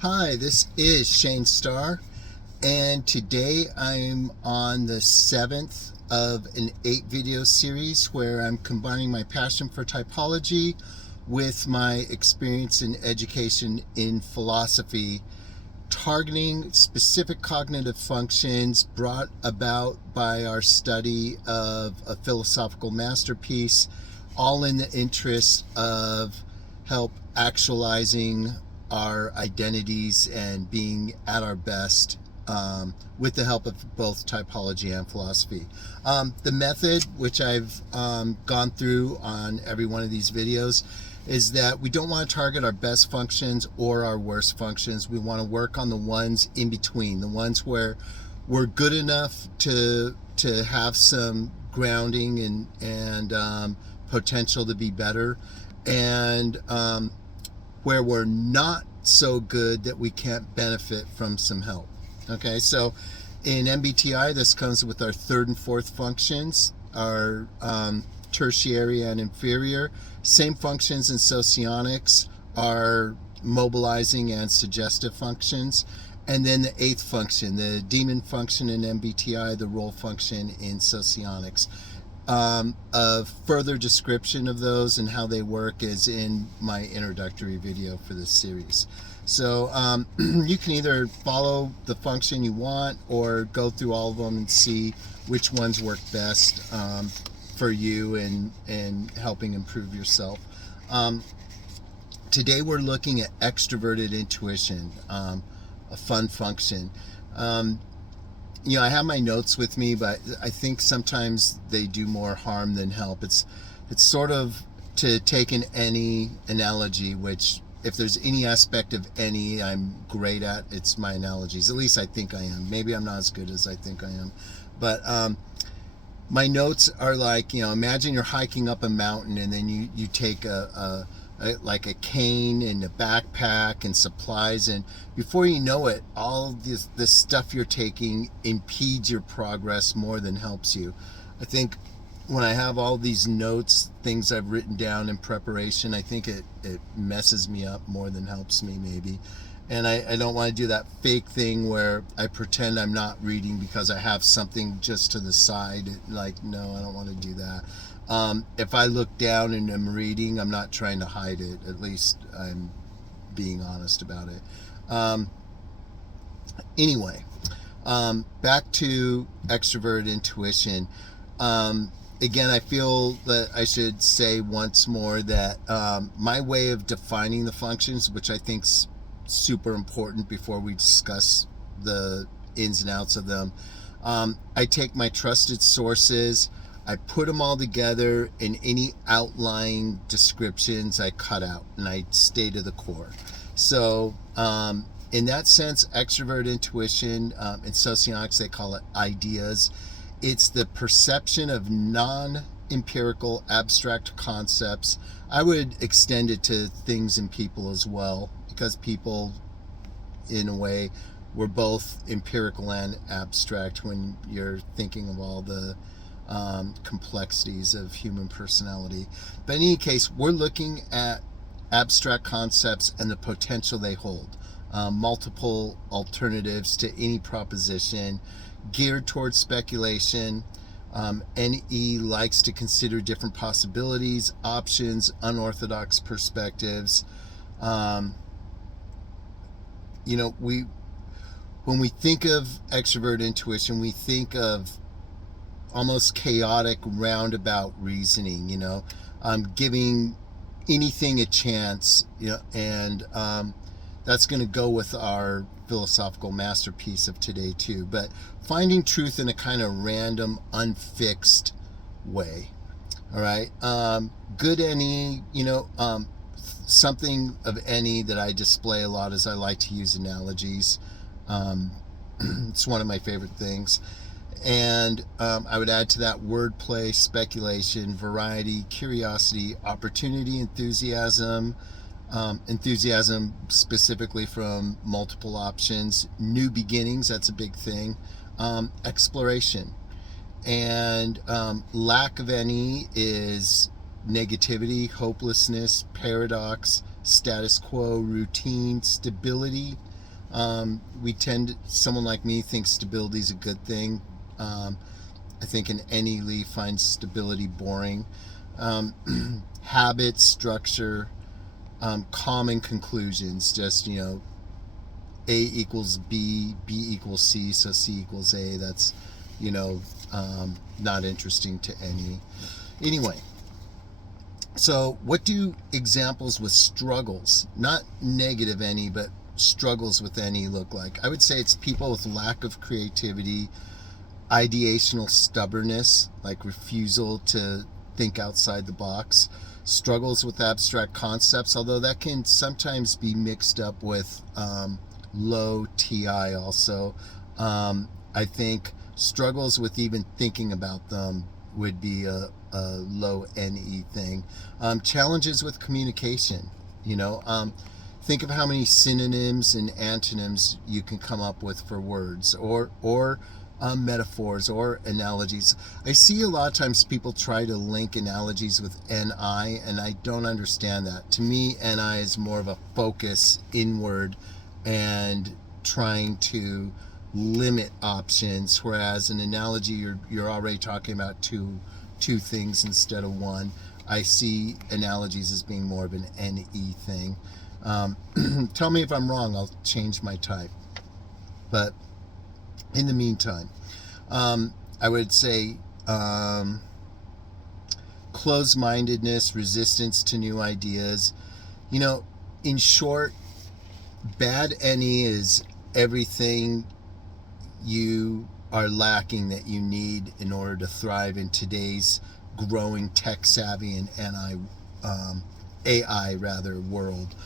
Hi, this is Shane Starr, and today I'm on the seventh of an 8 video series where I'm combining my passion for typology with my experience in education in philosophy, targeting specific cognitive functions brought about by our study of a philosophical masterpiece, all in the interest of help actualizing our identities and being at our best, with the help of both typology and philosophy. The method, which I've gone through on every one of these videos, is that we don't want to target our best functions or our worst functions. We want to work on the ones in between, the ones where we're good enough to have some grounding and potential to be better, and where we're not so good that we can't benefit from some help. Okay, so in MBTI, this comes with our third and fourth functions, our tertiary and inferior. Same functions in Socionics are mobilizing and suggestive functions. And then the eighth function, the demon function in MBTI, the role function in Socionics. A further description of those and how they work is in my introductory video for this series. So you can either follow the function you want or go through all of them and see which ones work best for you and helping improve yourself. Today we're looking at extroverted intuition, a fun function. I have my notes with me, but I think sometimes they do more harm than help. It's sort of, to take an any analogy, which if there's any aspect of any I'm great at, it's my analogies. At least I think I am. Maybe I'm not as good as I think I am. But my notes are like, imagine you're hiking up a mountain and then you take like a cane and a backpack and supplies, and before you know it, all this stuff you're taking impedes your progress more than helps you. I think when I have all these notes, things I've written down in preparation, I think it messes me up more than helps me, maybe. And I don't want to do that fake thing where I pretend I'm not reading because I have something just to the side. Like, no, I don't want to do that. If I look down and I'm reading, I'm not trying to hide it. At least I'm being honest about it. Anyway, back to extroverted intuition. Again, I feel that I should say once more that my way of defining the functions, which I think's super important before we discuss the ins and outs of them, I take my trusted sources, I put them all together, and any outlying descriptions I cut out and I stay to the core. So in that sense, extrovert intuition, in Socionics they call it ideas. It's the perception of non-empirical abstract concepts. I would extend it to things and people as well, because people, in a way, we're both empirical and abstract when you're thinking of all the complexities of human personality. But in any case, we're looking at abstract concepts and the potential they hold. Multiple alternatives to any proposition, geared towards speculation. NE likes to consider different possibilities, options, unorthodox perspectives. When we think of extrovert intuition, we think of almost chaotic roundabout reasoning, giving anything a chance, and that's going to go with our philosophical masterpiece of today too. But finding truth in a kind of random, unfixed way. All right. Good NE, something of any that I display a lot is I like to use analogies. It's one of my favorite things. And I would add to that wordplay, speculation, variety, curiosity, opportunity, enthusiasm specifically from multiple options, new beginnings, that's a big thing, exploration. And lack of any is negativity, hopelessness, paradox, status quo, routine, stability. Someone like me thinks stability is a good thing. I think an Enneagram finds stability boring. Habits, structure, common conclusions, just, A equals B, B equals C, so C equals A. That's, not interesting to any. Anyway, so what do examples with struggles, not negative any, but struggles with any look like? I would say it's people with lack of creativity, ideational stubbornness, like refusal to think outside the box, struggles with abstract concepts, although that can sometimes be mixed up with low TI also. I think struggles with even thinking about them would be a low NE thing. Challenges with communication, think of how many synonyms and antonyms you can come up with for words, or metaphors or analogies. I see a lot of times people try to link analogies with NI, and I don't understand that. To me, NI is more of a focus inward and trying to limit options, whereas an analogy, you're already talking about two things instead of one. I see analogies as being more of an NE thing. Tell me if I'm wrong, I'll change my type. But in the meantime, I would say closed-mindedness, resistance to new ideas. In short, bad NE is everything you are lacking that you need in order to thrive in today's growing tech-savvy and AI world.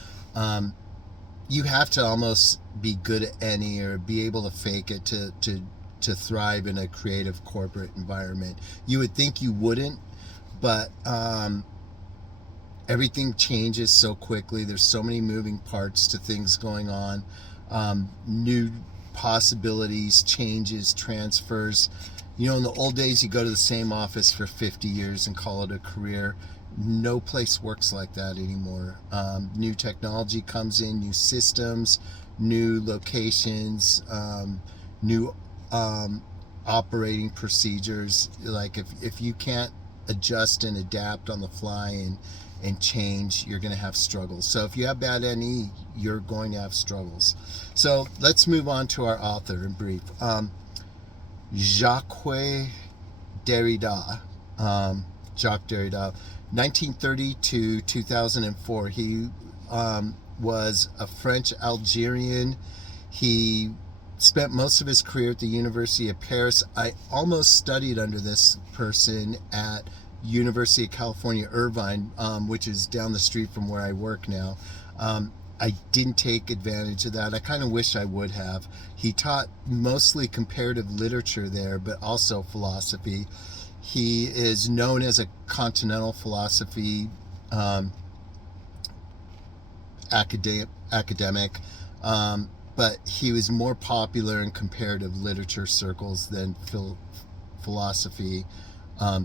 You have to almost be good at any or be able to fake it to thrive in a creative corporate environment. You would think you wouldn't, but everything changes so quickly. There's so many moving parts to things going on. New possibilities, changes, transfers. In the old days, you go to the same office for 50 years and call it a career. No place works like that anymore. New technology comes in, new systems, new locations, new operating procedures. Like if you can't adjust and adapt on the fly and change, you're going to have struggles. So if you have bad NE, you're going to have struggles. So let's move on to our author in brief. Jacques Derrida. Jacques Derrida, 1930 to 2004. He was a French Algerian. He spent most of his career at the University of Paris. I almost studied under this person at University of California, Irvine, which is down the street from where I work now. I didn't take advantage of that. I kind of wish I would have. He taught mostly comparative literature there, but also philosophy. He is known as a continental philosophy academic, but he was more popular in comparative literature circles than philosophy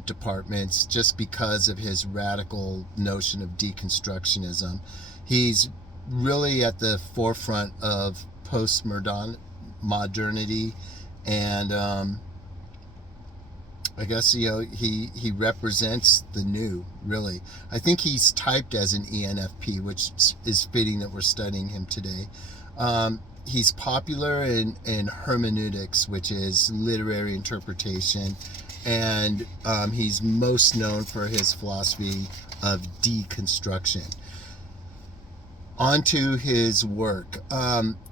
departments, just because of his radical notion of deconstructionism. He's really at the forefront of postmodernity, and I guess he represents the new, really. I think he's typed as an ENFP, which is fitting that we're studying him today. He's popular in hermeneutics, which is literary interpretation, and he's most known for his philosophy of deconstruction. Onto his work.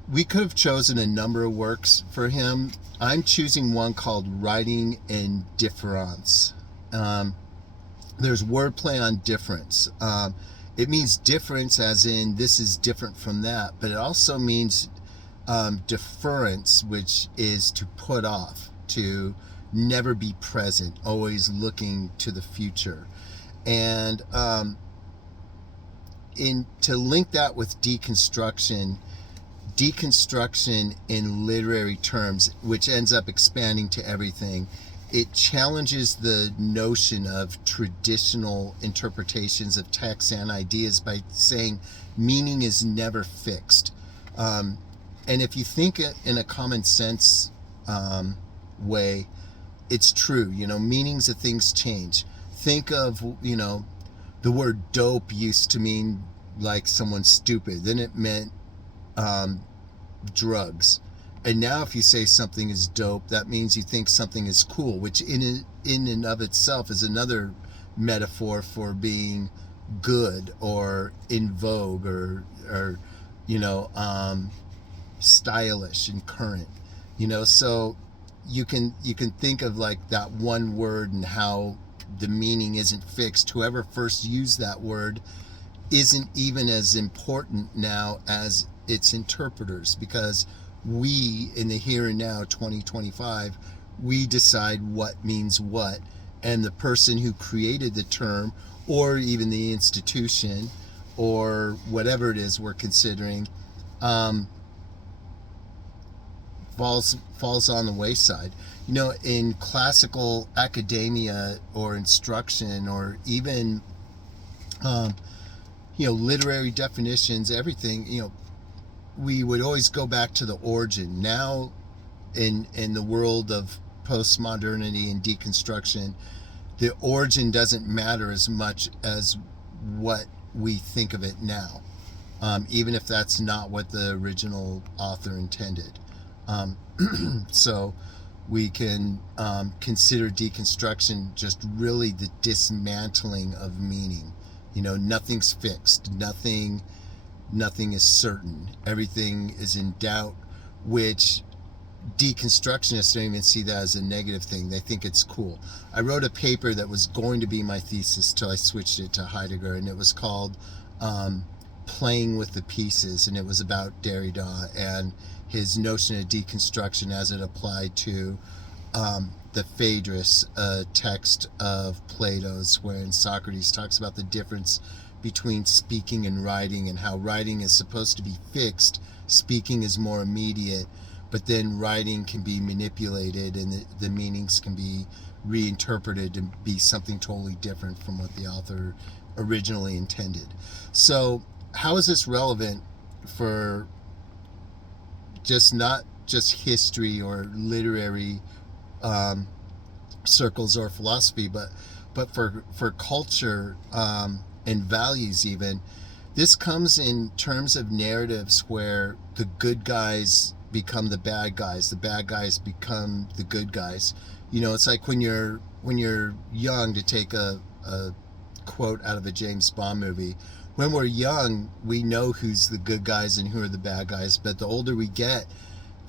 We could have chosen a number of works for him. I'm choosing one called Writing in Difference. There's wordplay on difference. It means difference as in this is different from that, but it also means deference, which is to put off, to never be present, always looking to the future. And to link that with deconstruction in literary terms, which ends up expanding to everything, it challenges the notion of traditional interpretations of texts and ideas by saying meaning is never fixed. And if you think in a common sense way, it's true. Meanings of things change. Think of, the word dope used to mean like someone stupid. Then it meant drugs. And now if you say something is dope, that means you think something is cool, which in and of itself is another metaphor for being good or in vogue or stylish and current. So you can think of like that one word and how the meaning isn't fixed. Whoever first used that word isn't even as important now as its interpreters, because we in the here and now 2025, we decide what means what, and the person who created the term, or even the institution, or whatever it is we're considering, falls on the wayside. In classical academia or instruction, or even literary definitions, everything, we would always go back to the origin. Now, in the world of postmodernity and deconstruction, the origin doesn't matter as much as what we think of it now, even if that's not what the original author intended. So we can consider deconstruction just really the dismantling of meaning. Nothing's fixed. Nothing is certain. Everything is in doubt, which deconstructionists don't even see that as a negative thing. They think it's cool. I wrote a paper that was going to be my thesis till I switched it to Heidegger, and it was called Playing with the Pieces, and it was about Derrida and his notion of deconstruction as it applied to the Phaedrus, a text of Plato's, wherein Socrates talks about the difference between speaking and writing, and how writing is supposed to be fixed, speaking is more immediate, but then writing can be manipulated and the meanings can be reinterpreted and be something totally different from what the author originally intended. So how is this relevant for not just history or literary circles or philosophy, but for culture and values even? This comes in terms of narratives where the good guys become the bad guys become the good guys. It's like when you're young, to take a quote out of a James Bond movie. When we're young, we know who's the good guys and who are the bad guys, but the older we get,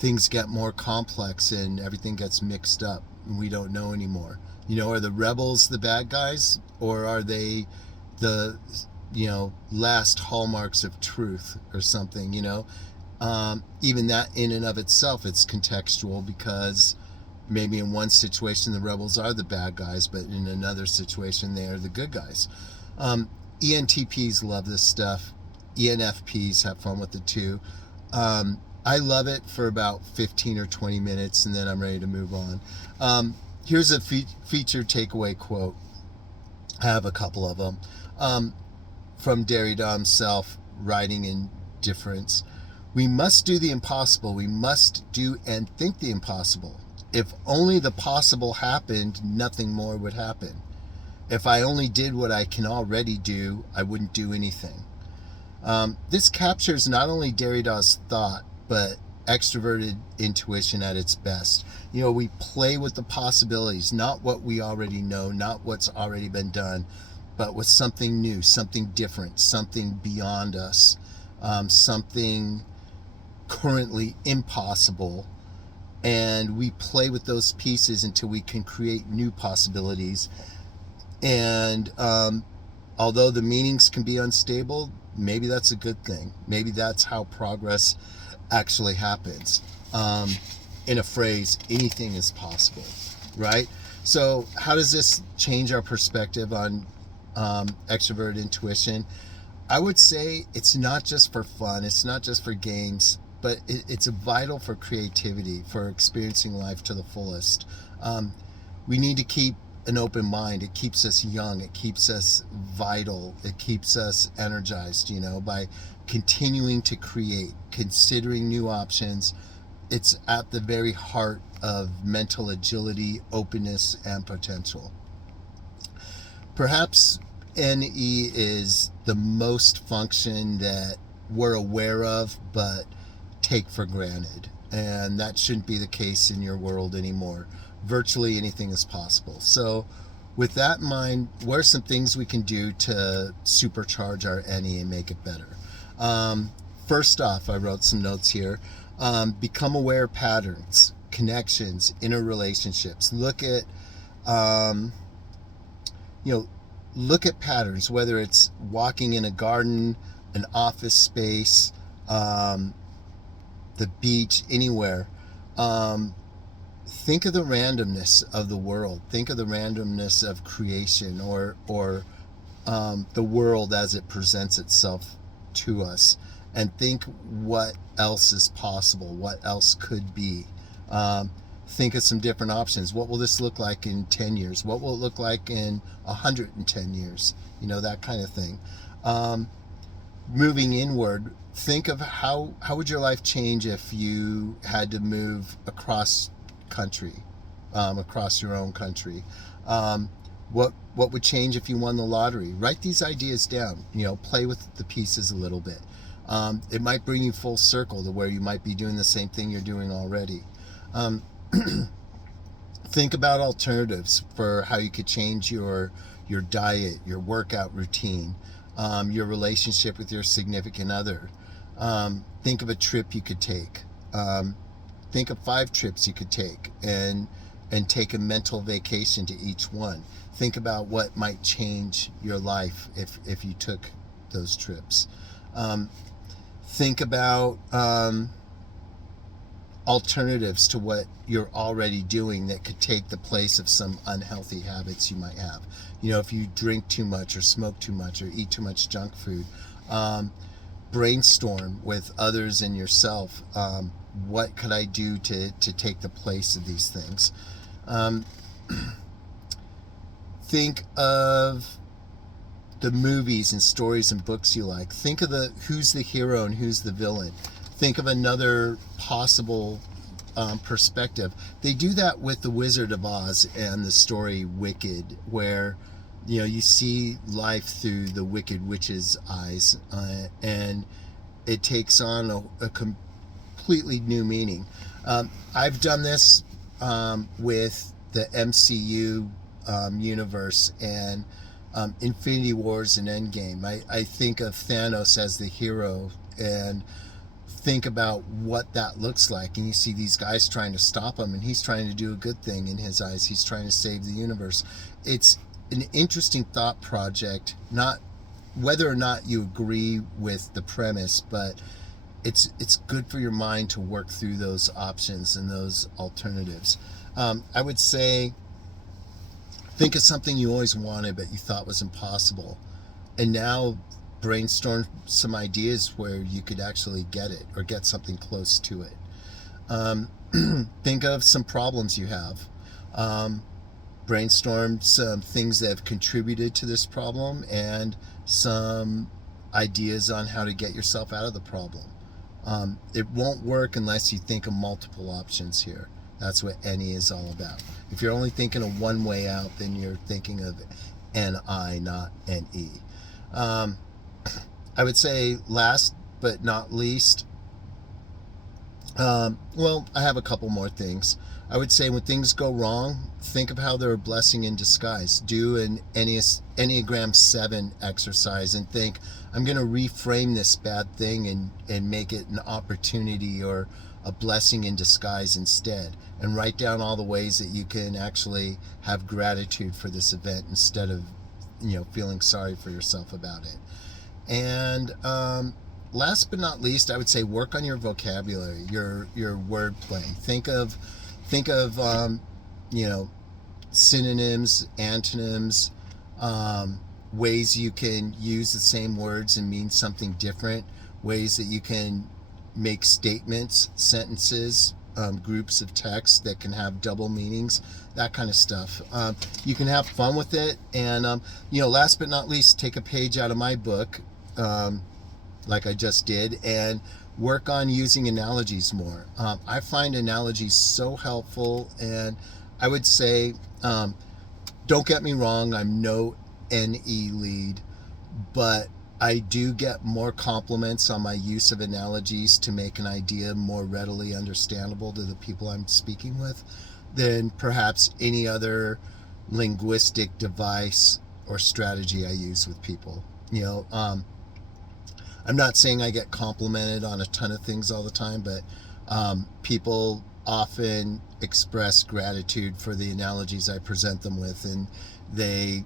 things get more complex and everything gets mixed up and we don't know anymore. Are the rebels the bad guys, or are they the last hallmarks of truth or something? Even that in and of itself, it's contextual, because maybe in one situation the rebels are the bad guys, but in another situation they are the good guys. ENTPs love this stuff. ENFPs have fun with it too. I love it for about 15 or 20 minutes, and then I'm ready to move on. Here's a featured takeaway quote. I have a couple of them. From Derrida himself, writing in Difference. We must do the impossible. We must do and think the impossible. If only the possible happened, nothing more would happen. If I only did what I can already do, I wouldn't do anything. This captures not only Derrida's thought, but extroverted intuition at its best. We play with the possibilities, not what we already know, not what's already been done, but with something new, something different, something beyond us, something currently impossible. And we play with those pieces until we can create new possibilities. And although the meanings can be unstable, maybe that's a good thing. Maybe that's how progress actually happens. In a phrase, anything is possible, right? So how does this change our perspective on extroverted intuition? I would say it's not just for fun, it's not just for games, but it's vital for creativity, for experiencing life to the fullest. we need to keep an open mind. It keeps us young. It keeps us vital. It keeps us energized, by continuing to create, considering new options. It's at the very heart of mental agility, openness, and potential. Perhaps NE is the most function that we're aware of but take for granted. And that shouldn't be the case in your world anymore. Virtually anything is possible. So with that in mind, what are some things we can do to supercharge our NE and make it better? First off, I wrote some notes here. Become aware of patterns, connections, interrelationships. Look at patterns, whether it's walking in a garden, an office space, the beach, anywhere. Think of the randomness of the world. Think of the randomness of creation, or the world as it presents itself to us, and think what else is possible, what else could be. Think of some different options. What will this look like in 10 years? What will it look like in 110 years? That kind of thing. Moving inward, think of how would your life change if you had to move across country, across your own country. What would change if you won the lottery? Write these ideas down. Play with the pieces a little bit. It might bring you full circle to where you might be doing the same thing you're doing already. Think about alternatives for how you could change your diet, your workout routine, your relationship with your significant other. Think of a trip you could take. Think of 5 trips you could take, and take a mental vacation to each one. Think about what might change your life if you took those trips. Think about alternatives to what you're already doing that could take the place of some unhealthy habits you might have. If you drink too much or smoke too much or eat too much junk food, brainstorm with others and yourself. What could I do to take the place of these things? Think of the movies and stories and books you like. Think of who's the hero and who's the villain. Think of another possible perspective. They do that with The Wizard of Oz and the story Wicked, where you see life through the Wicked Witch's eyes, and it takes on a completely new meaning. I've done this with the MCU universe and Infinity Wars and Endgame. I think of Thanos as the hero and think about what that looks like, and you see these guys trying to stop him, and he's trying to do a good thing in his eyes. He's trying to save the universe. It's an interesting thought project, not whether or not you agree with the premise, but it's good for your mind to work through those options and those alternatives. I would say think of something you always wanted but you thought was impossible, and now brainstorm some ideas where you could actually get it or get something close to it. Think of some problems you have. Brainstorm some things that have contributed to this problem and some ideas on how to get yourself out of the problem. It won't work unless you think of multiple options here. That's what NE is all about. If you're only thinking of one way out, then you're thinking of NI, not NE. I would say last but not least, I have a couple more things. I would say when things go wrong, think of how they're a blessing in disguise. Do an Enneagram 7 exercise and think, I'm going to reframe this bad thing and make it an opportunity or a blessing in disguise instead. And write down all the ways that you can actually have gratitude for this event instead of feeling sorry for yourself about it. And last but not least, I would say work on your vocabulary, your wordplay. Think of synonyms, antonyms, ways you can use the same words and mean something different, ways that you can make statements, sentences, groups of text that can have double meanings, that kind of stuff. You can have fun with it, and last but not least, take a page out of my book, like I just did, and work on using analogies more. I find analogies so helpful, and I would say, don't get me wrong, I'm no NE lead, but I do get more compliments on my use of analogies to make an idea more readily understandable to the people I'm speaking with than perhaps any other linguistic device or strategy I use with people. I'm not saying I get complimented on a ton of things all the time, but people often express gratitude for the analogies I present them with, and they,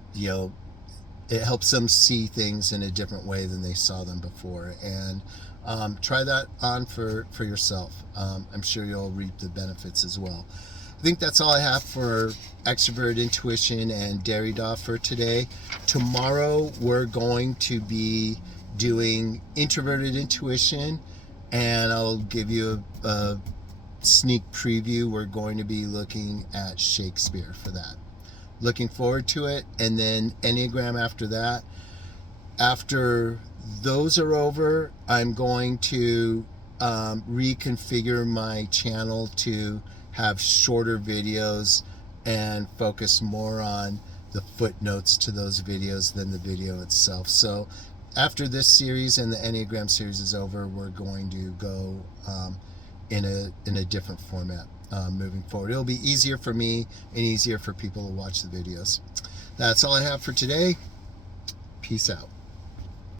it helps them see things in a different way than they saw them before. And try that on for yourself. I'm sure you'll reap the benefits as well. I think that's all I have for Extroverted Intuition and Derrida for today. Tomorrow we're going to be doing Introverted Intuition, and I'll give you a sneak preview. We're going to be looking at Shakespeare for that. Looking forward to it. And then Enneagram after that. After those are over, I'm going to reconfigure my channel to have shorter videos and focus more on the footnotes to those videos than the video itself. So after this series and the Enneagram series is over, we're going to go in a different format moving forward. It'll be easier for me and easier for people to watch the videos. That's all I have for today. Peace out.